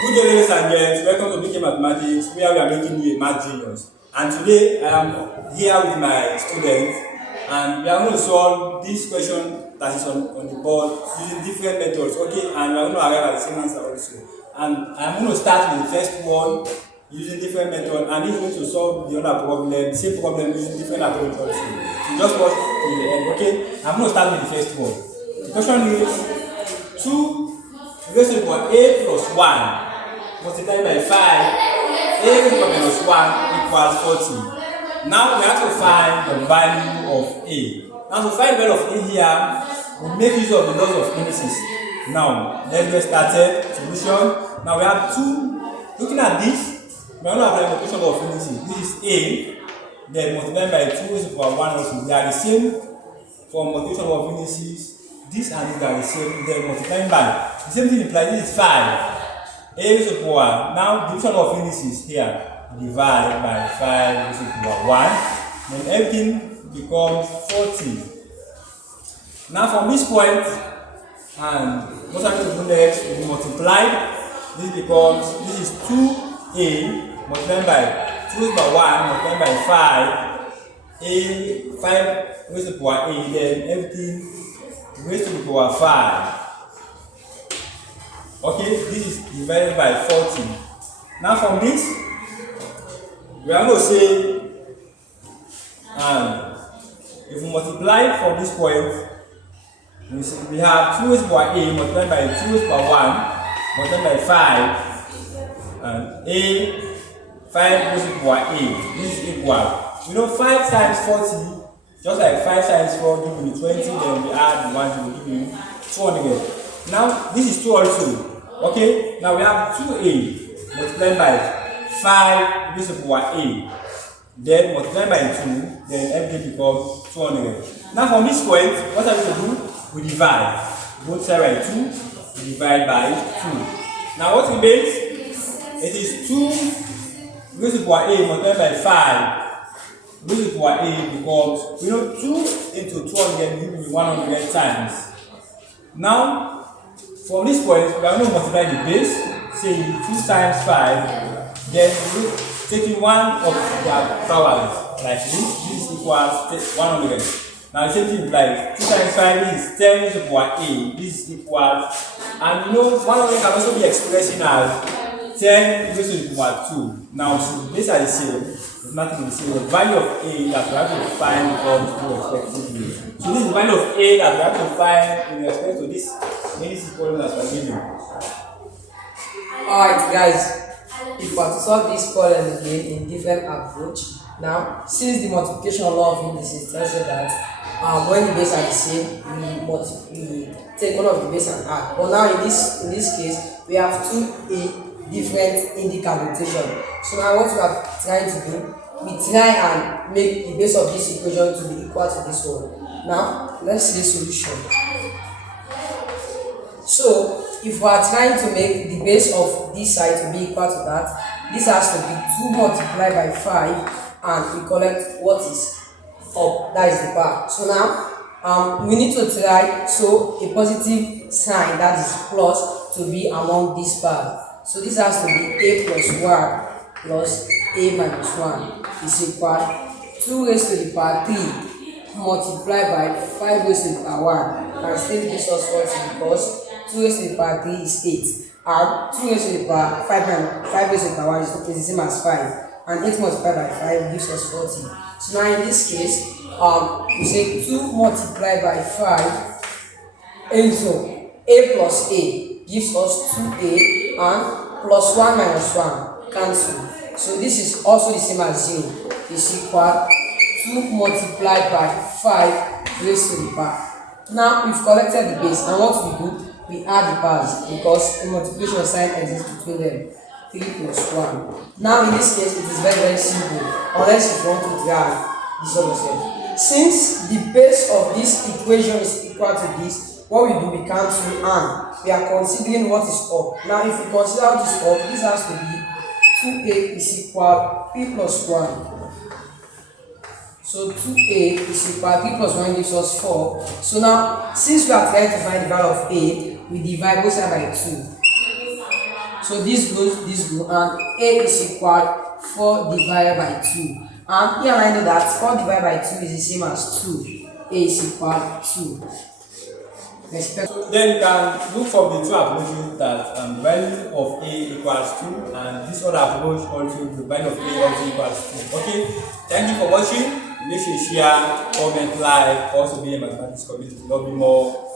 Good day, ladies and gents. Welcome to BK Mathematics, where we are making you a math genius. And today I am here with my students, and we are going to solve this question that is on the board using different methods. Okay, and we are going to arrive at the same answer also. And I'm going to start with the first one using different method, and he's going to solve the other problem, the same problem using different approach also. So just watch to the end. Okay, I'm going to start with the first one. The question is 2 raised to the power a plus 1 multiplied by 5, a raised to the power minus 1 equals 40. Now we have to find the value of a. Now to find the value of a here, we make use of the laws of indices. Now let's get started. Solution. Now we have 2. Looking at this, we are going to apply the multiplication of indices. This is a, then multiplied by 2 raised to the power 1 also. They are the same for multiplication of indices. This and this are the same, then multiplying by. The same thing implies this is 5. A raised to the power. Now division of indices here. Divide by 5 raised to the power 1. Then everything becomes 40. Now from this point, and what I'm going to do next will be multiplied. This becomes, this is 2a multiplied by 2 raised to the power 1 multiplied by 5. A 5 raised to the power a, then everything raised to the power 5. Okay, this is divided by 40. Now from this, we are going to say, and if we multiply from this point, we have 2 raised to the power a multiplied by 2 raised to the power 1 multiplied by 5, and a 5 raised to the power a. This is equal. You know, 5 times 40, just like 5 times 4 give you 20, then we add 1 to give you 200. Now this is 2 also. Okay, now we have 2a multiplied by 5 raised to the power a, then multiplied by 2, then everything becomes 200. Now from this point, what are we going to do? We divide both sides by 2, we divide by 2. Now what remains? It is 2 raised to the power a multiplied by 5 raised to the power a becomes, 2 into 200 gives me 100 times. Now from this point, we are going to multiply the base, say 2 times 5, then we taking one of their powers, like this equals 100. Now the same thing implies 2 times 5 is 10 raised to the power a, this is equal, and 100 can also be expressing as 10 raised to the power 2. Now since the base are the same, there's nothing to say. The value of a that we have to find becomes 2 respectively. So this is the value of a that we have to find in respect to this equation that we are given. Alright guys, if we are to solve this problem again in different approach, now since the multiplication law of indices tells you that when the base are the same, we take one of the base and add. But now in this case, we have 2a different indicator. So now what we are trying to do, we try and make the base of this equation to be equal to this one. Now let's see the solution. So if we are trying to make the base of this side to be equal to that, this has to be 2 multiplied by 5, and we collect what is up, that is the bar. So now we need to try so a positive sign, that is plus, to be among this bar. So this has to be a plus 1 plus a minus 1 is equal 2 raised to the power 3 multiplied by 5 raised to the power 1, and still gives us 40 because 2 raised to the power 3 is 8, and 2 raised to the power 5 raised to the power 1 is the same as 5, and 8 multiplied by 5 gives us 40. So now in this case, we say 2 multiplied by 5 into a plus a gives us 2a, and plus 1 minus 1 cancel. So this is also the same as 0 is equal 2 multiplied by 5 raised to the power. Now we've collected the base, and what we do, we add the powers because a multiplication sign exists between them. 3 plus 1. Now in this case, it is very simple, unless you want to try this other step. Since the base of this equation is equal to this, what we do, we cancel, and we are considering what is up. Now if we consider what is up, this has to be 2a is equal 3 plus 1. So 2a is equal 3 plus 1 gives us 4. So now, since we are trying to find the value of a, we divide both sides by 2. So this goes, and A is equal 4 divided by 2. And here I know that 4 divided by 2 is the same as 2. A is equal 2. So then you can look from the two approaches that the value of A equals 2, and this other approach also the value of A also equals 2. Okay, thank you for watching. Make sure you share, comment, like, also be a mathematics community. Love you more.